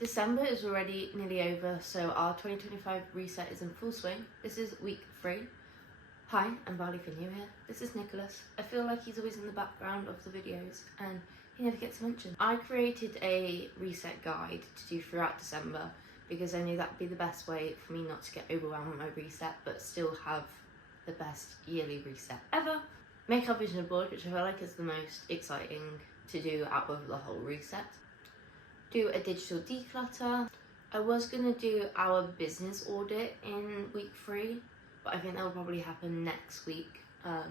December is already nearly over, so our 2025 reset is in full swing. This is week 3. Hi, I'm Barley for New here. This is Nicholas. I feel like he's always in the background of the videos and he never gets mentioned. I created a reset guide to do throughout December because I knew that would be the best way for me not to get overwhelmed with my reset but still have the best yearly reset ever. Make our vision board, which I feel like is the most exciting to do out of the whole reset. Do a digital declutter. I was going to do our business audit in week 3, but I think that will probably happen next week. But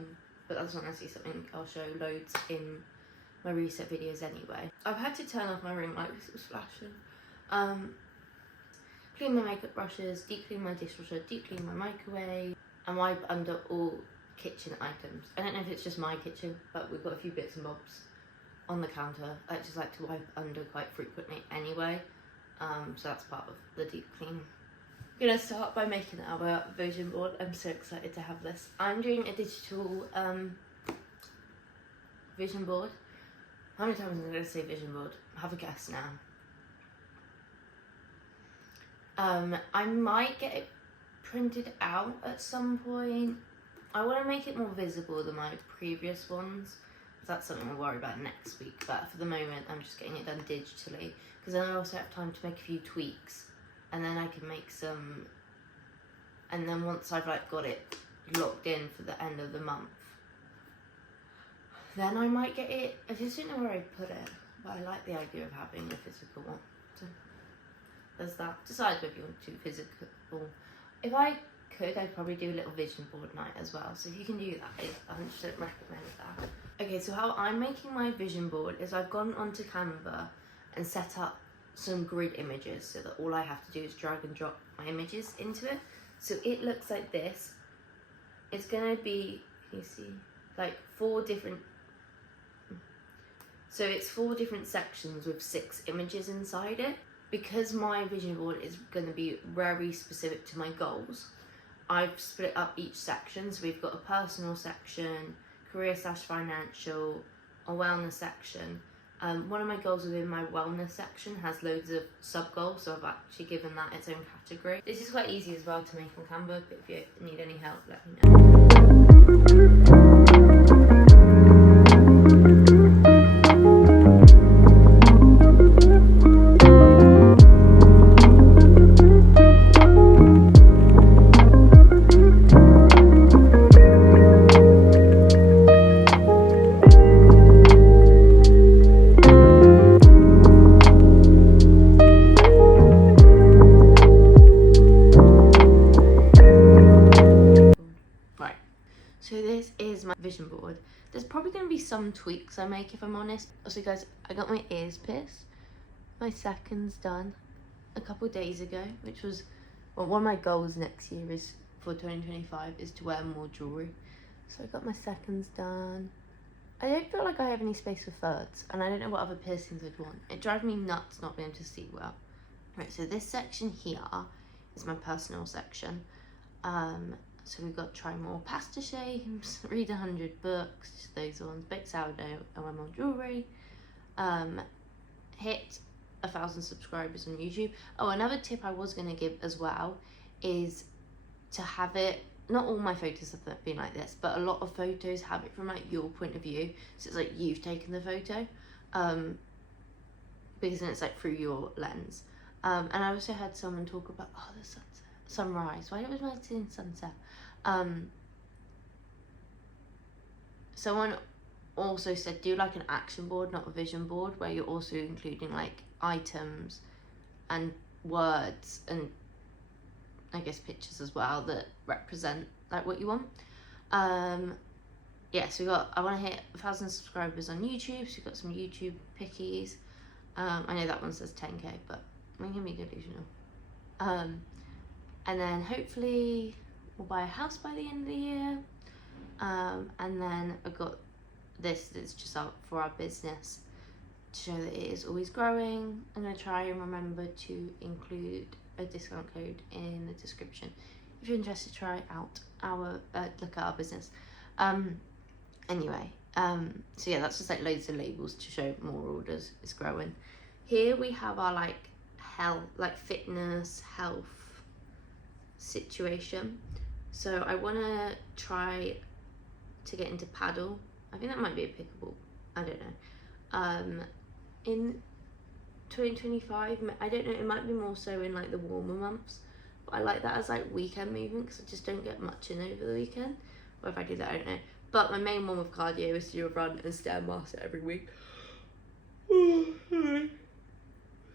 that's not necessarily something I'll show loads in my reset videos anyway. I've had to turn off my ring light because it was flashing. Clean my makeup brushes, deep clean my dishwasher, deep clean my microwave, and wipe under all kitchen items. I don't know if it's just my kitchen, but we've got a few bits and bobs on the counter. I just like to wipe under quite frequently anyway, so that's part of the deep clean. I'm gonna start by making our vision board. I'm so excited to have this. I'm doing a digital vision board. How many times am I gonna say vision board? Have a guess now. I might get it printed out at some point. I want to make it more visible than my previous ones. That's something we'll worry about next week, but for the moment I'm just getting it done digitally because then I also have time to make a few tweaks and then I can make some, and then once I've like got it locked in for the end of the month, then I might get it. I just don't know where I put it, but I like the idea of having a physical one, so there's that. Decide whether you want to do physical. If I could, I'd probably do a little vision board night as well, so if you can do that, I 100% recommend that. Okay, so how I'm making my vision board is I've gone onto Canva and set up some grid images so that all I have to do is drag and drop my images into it. So it looks like this. It's gonna be, can you see, like 4 different, so it's 4 different sections with 6 images inside it. Because my vision board is gonna be very specific to my goals, I've split up each section. So we've got a personal section, career/financial, a wellness section. One of my goals within my wellness section has loads of sub-goals, so I've actually given that its own category. This is quite easy as well to make on Canva, but if you need any help, let me know. Vision board. There's probably going to be some tweaks I make if I'm honest. Also guys, I got my ears pierced. My second's done a couple of days ago, which was, well, one of my goals next year is for 2025 is to wear more jewellery. So I got my seconds done. I don't feel like I have any space for thirds, and I don't know what other piercings I'd want. It drives me nuts not being able to see well. Right, so this section here is my personal section. So we've got try more pasta shapes, read 100 books, just those ones, bake sourdough, and wear more jewellery. Hit 1,000 subscribers on YouTube. Oh, another tip I was going to give as well is to have it, not all my photos have been like this, but a lot of photos have it from like your point of view. So it's like you've taken the photo, because then it's like through your lens. And I also had someone talk about, oh, the sunrise. Why was I saying sunset? Someone also said do like an action board, not a vision board, where you're also including like items and words and I guess pictures as well that represent like what you want. Yeah, so I want to hit 1,000 subscribers on YouTube, so we've got some YouTube pickies. I know that one says 10k, but we can be delusional. And then hopefully we'll buy a house by the end of the year. And then I've got this that's just out for our business to show that it is always growing. I'm going to try and remember to include a discount code in the description if you're interested to try out our look at our business. Anyway, so yeah, that's just like loads of labels to show more orders. It's growing. Here we have our like health, like fitness, health situation. So I want to try to get into paddle. I think that might be a pickleball. I don't know. In 2025, I don't know, it might be more so in like the warmer months, but I like that as like weekend movement because I just don't get much in over the weekend. Or if I do that, I don't know. But my main one with cardio is to do a run and Stairmaster every week.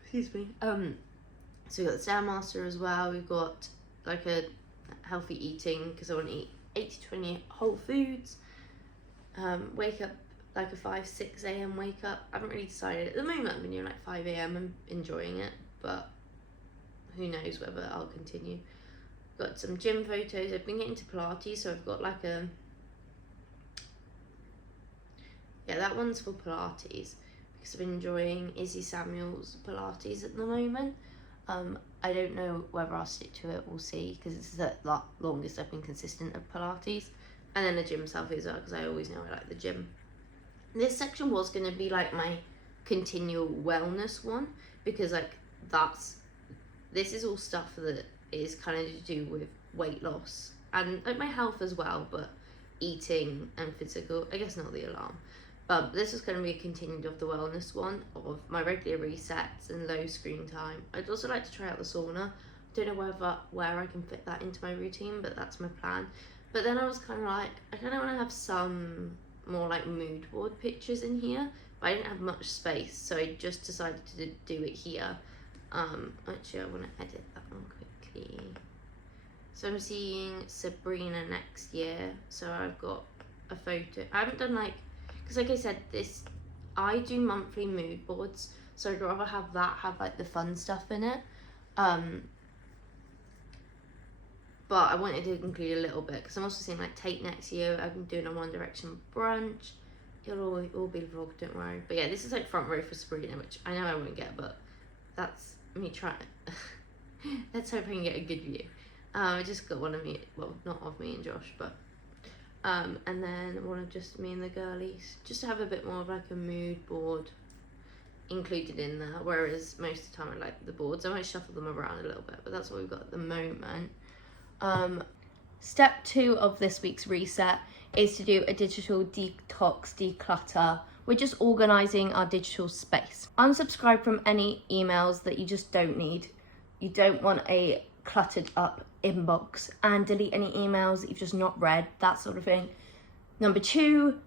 Excuse me. So we've got the Stairmaster as well. We've got like a healthy eating because I want to eat 80-20 whole foods. Wake up like a 5-6 a.m. wake up. I haven't really decided. At the moment I've been doing like 5 a.m. I'm enjoying it, but who knows whether I'll continue. Got some gym photos. I've been getting to Pilates, so I've got like a, yeah, that one's for Pilates because I've been enjoying Izzy Samuel's Pilates at the moment. I don't know whether I'll stick to it, we'll see, because it's the longest I've been consistent of Pilates. And then the gym selfie as well, because I always know I like the gym. This section was going to be like my continual wellness one, because like this is all stuff that is kind of to do with weight loss and like my health as well, but eating and physical, I guess not the alarm. But this is going to be a continued of the wellness one, of my regular resets and low screen time. I'd also like to try out the sauna. Don't know where I can fit that into my routine, but that's my plan. But then I was kind of like, I kind of want to have some more like mood board pictures in here, but I didn't have much space, so I just decided to do it here. Actually I want to edit that one quickly. So I'm seeing Sabrina next year, so I've got a photo. I haven't done like, because like I said, I do monthly mood boards, so I'd rather have like the fun stuff in it. But I wanted to include a little bit because I'm also seeing like Tate next year. I'm doing a One Direction brunch. It'll all be vlogged, don't worry. But yeah, this is like front row for Sabrina, which I know I won't get, but that's me trying. Let's hope I can get a good view. I just got one of me, well, not of me and Josh, but and then one of just me and the girlies, just to have a bit more of like a mood board included in there. Whereas most of the time I like the boards, I might shuffle them around a little bit, but that's what we've got at the moment. Step 2 of this week's reset is to do a digital detox, declutter. We're just organising our digital space. Unsubscribe from any emails that you just don't need. You don't want a cluttered up inbox, and delete any emails that you've just not read, that sort of thing. Number 2,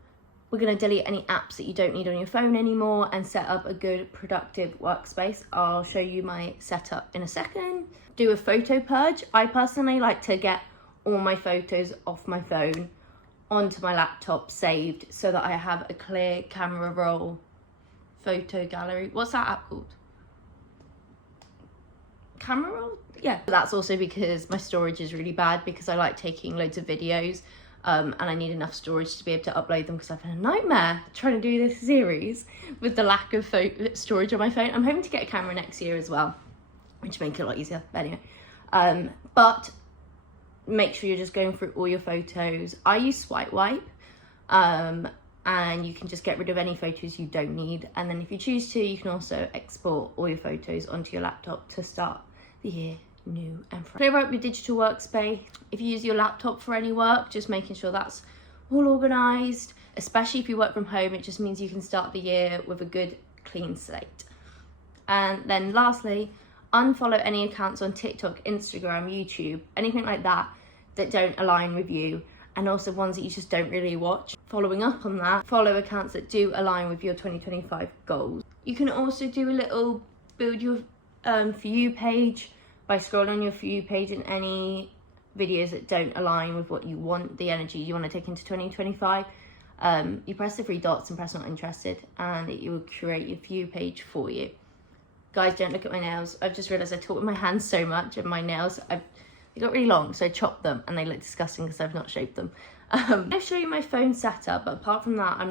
we're going to delete any apps that you don't need on your phone anymore and set up a good productive workspace. I'll show you my setup in a second. Do a photo purge. I personally like to get all my photos off my phone onto my laptop saved so that I have a clear camera roll photo gallery. What's that app called? Camera roll? Yeah. That's also because my storage is really bad because I like taking loads of videos and I need enough storage to be able to upload them because I've had a nightmare trying to do this series with the lack of storage on my phone. I'm hoping to get a camera next year as well, which make it a lot easier. But anyway, but make sure you're just going through all your photos. I use Swipe Wipe, and you can just get rid of any photos you don't need. And then if you choose to, you can also export all your photos onto your laptop to start the year new and fresh. Clear up your digital workspace. If you use your laptop for any work, just making sure that's all organised, especially if you work from home. It just means you can start the year with a good clean slate. And then lastly, unfollow any accounts on TikTok, Instagram, YouTube, anything like that don't align with you, and also ones that you just don't really watch. Following up on that, follow accounts that do align with your 2025 goals. You can also do a little build your For You page by scrolling your For You page in any videos that don't align with what you want, the energy you want to take into 2025. You press the 3 dots and press not interested, and it will curate your For You page for you. Guys, don't look at my nails. I've just realised I talk with my hands so much, and my nails, they got really long, so I chopped them and they look disgusting because I've not shaped them. I'll show you my phone setup, but apart from that, I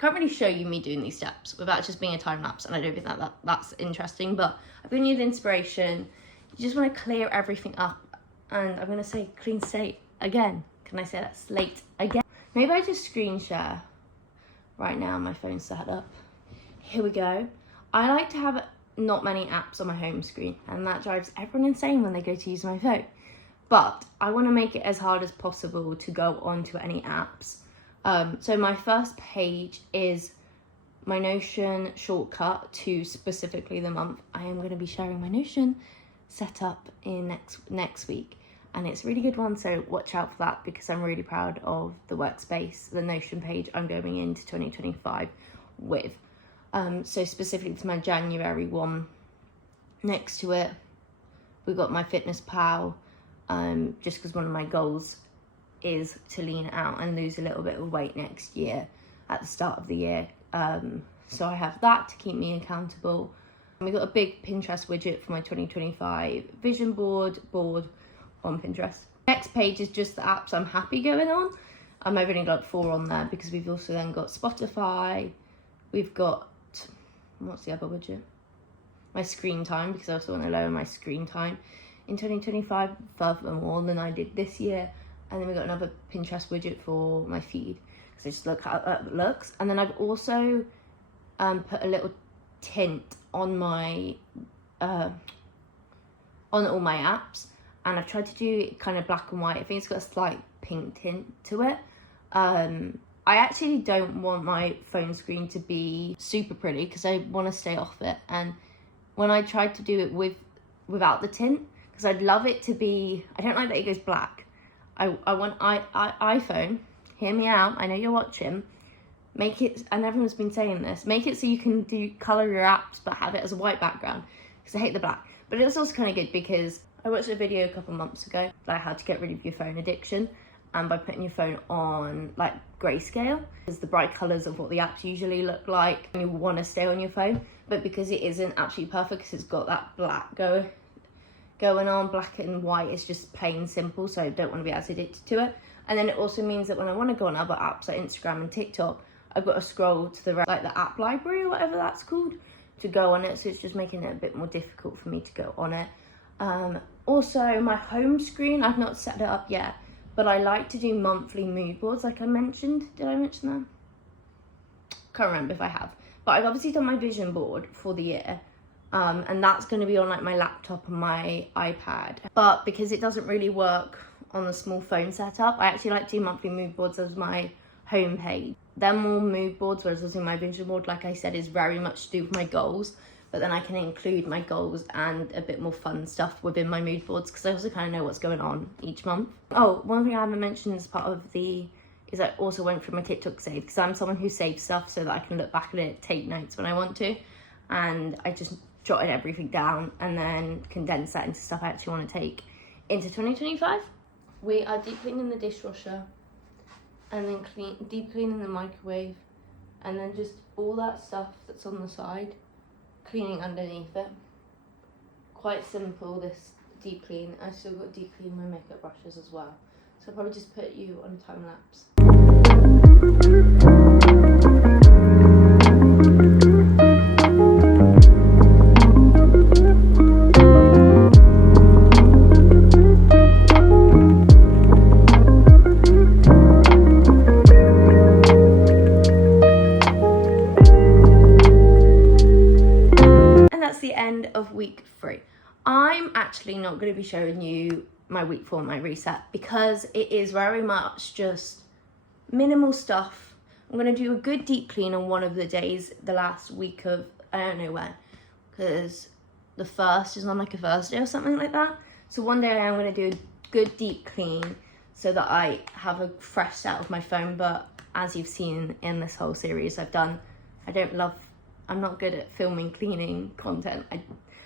can't really show you me doing these steps without just being a time lapse, and I don't think that's interesting, but I've given you the inspiration. You just want to clear everything up, and I'm going to say clean slate again. Can I say that? Slate again. Maybe I just screen share right now my phone set up. Here we go. I like to have not many apps on my home screen, and that drives everyone insane when they go to use my phone. But I want to make it as hard as possible to go onto any apps. So my first page is my Notion shortcut to specifically the month. I am going to be sharing my Notion setup in next week, and it's a really good one, so watch out for that, because I'm really proud of the workspace, the Notion page I'm going into 2025 with. So specifically to my January one, next to it we've got my Fitness Pal, just because one of my goals is to lean out and lose a little bit of weight next year at the start of the year. So I have that to keep me accountable. And we've got a big Pinterest widget for my 2025 vision board on Pinterest. Next page is just the apps I'm happy going on. I've only got 4 on there, because we've also then got Spotify. We've got, what's the other widget? My screen time, because I also want to lower my screen time in 2025 furthermore than I did this year. And then we've got another Pinterest widget for my feed, because I just look how that looks. And then I've also put a little tint on my on all my apps, and I've tried to do it kind of black and white. I think it's got a slight pink tint to it. I actually don't want my phone screen to be super pretty, because I want to stay off it. And when I tried to do it without the tint, because I'd love it to be, I don't like that it goes black. I want iPhone, hear me out, I know you're watching, make it, and everyone's been saying this, make it so you can colour your apps but have it as a white background, because I hate the black. But it's also kind of good, because I watched a video a couple months ago about how to get rid of your phone addiction, and by putting your phone on like grayscale, because the bright colours of what the apps usually look like, and you want to stay on your phone, but because it isn't actually perfect, because it's got that black going on, black and white is just plain simple, so I don't want to be as addicted to it. And then it also means that when I want to go on other apps like Instagram and TikTok, I've got to scroll to the right, like the app library or whatever that's called, to go on it, so it's just making it a bit more difficult for me to go on it. Also, my home screen, I've not set it up yet, but I like to do monthly mood boards like I mentioned. Did I mention that? Can't remember if I have. But I've obviously done my vision board for the year, and that's going to be on like my laptop and my iPad. But because it doesn't really work on the small phone setup, I actually like to do monthly mood boards as my home page. They're more mood boards, whereas also my vision board, like I said, is very much to do with my goals. But then I can include my goals and a bit more fun stuff within my mood boards, because I also kind of know what's going on each month. Oh, one thing I haven't mentioned as part of is I also went through my TikTok save, because I'm someone who saves stuff so that I can look back at it, take notes when I want to. And I just jotted everything down and then condensed that into stuff I actually want to take into 2025. We are deep cleaning the dishwasher, and then deep cleaning the microwave, and then just all that stuff that's on the side, cleaning underneath it. Quite simple, this deep clean. I've still got to deep clean my makeup brushes as well, so I'll probably just put you on time lapse. The end of week 3. I'm actually not going to be showing you my week 4, my reset, because it is very much just minimal stuff. I'm going to do a good deep clean on one of the days, the last week of, I don't know when, because the 1st is on like a Thursday or something like that. So one day I'm going to do a good deep clean so that I have a fresh set of my phone. But as you've seen in this whole series I'm not good at filming cleaning content.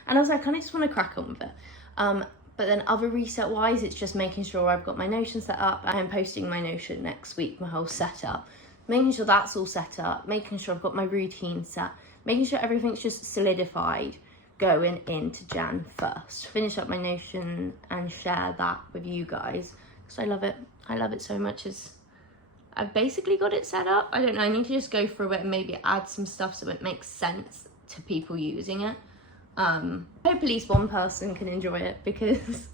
And also I kind of just want to crack on with it. But then other reset wise, it's just making sure I've got my Notion set up. I am posting my Notion next week, my whole setup. Making sure that's all set up, making sure I've got my routine set, making sure everything's just solidified going into Jan 1st. Finish up my Notion and share that with you guys, because I love it. I love it so much. I've basically got it set up. I don't know, I need to just go through it and maybe add some stuff so it makes sense to people using it. I hope at least one person can enjoy it, because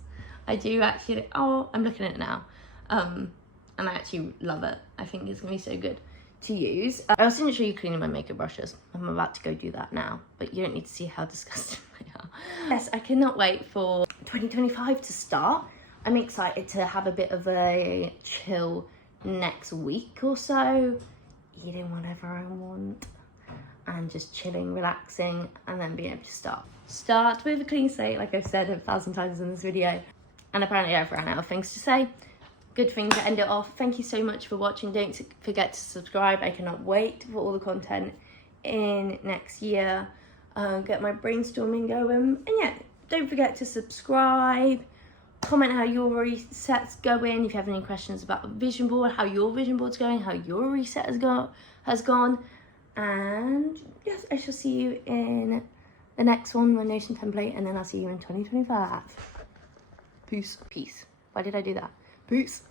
I do actually, I'm looking at it now. And I actually love it. I think it's gonna be so good. to use. I also didn't show you cleaning my makeup brushes. I'm about to go do that now, but you don't need to see how disgusting they are. Yes, I cannot wait for 2025 to start. I'm excited to have a bit of a chill next week or so, eating whatever I want and just chilling, relaxing, and then being able to start with a clean slate, like I've said 1,000 times in this video. And apparently I've run out of things to say. Good thing to end it off. Thank you so much for watching. Don't forget to subscribe. I cannot wait for all the content in next year. Get my brainstorming going. And yeah, don't forget to subscribe. Comment how your resets going. If you have any questions about the vision board, how your vision board's going, how your reset has gone. And yes, I shall see you in the next one, my Notion template, and then I'll see you in 2025. Peace. Why did I do that? Peace.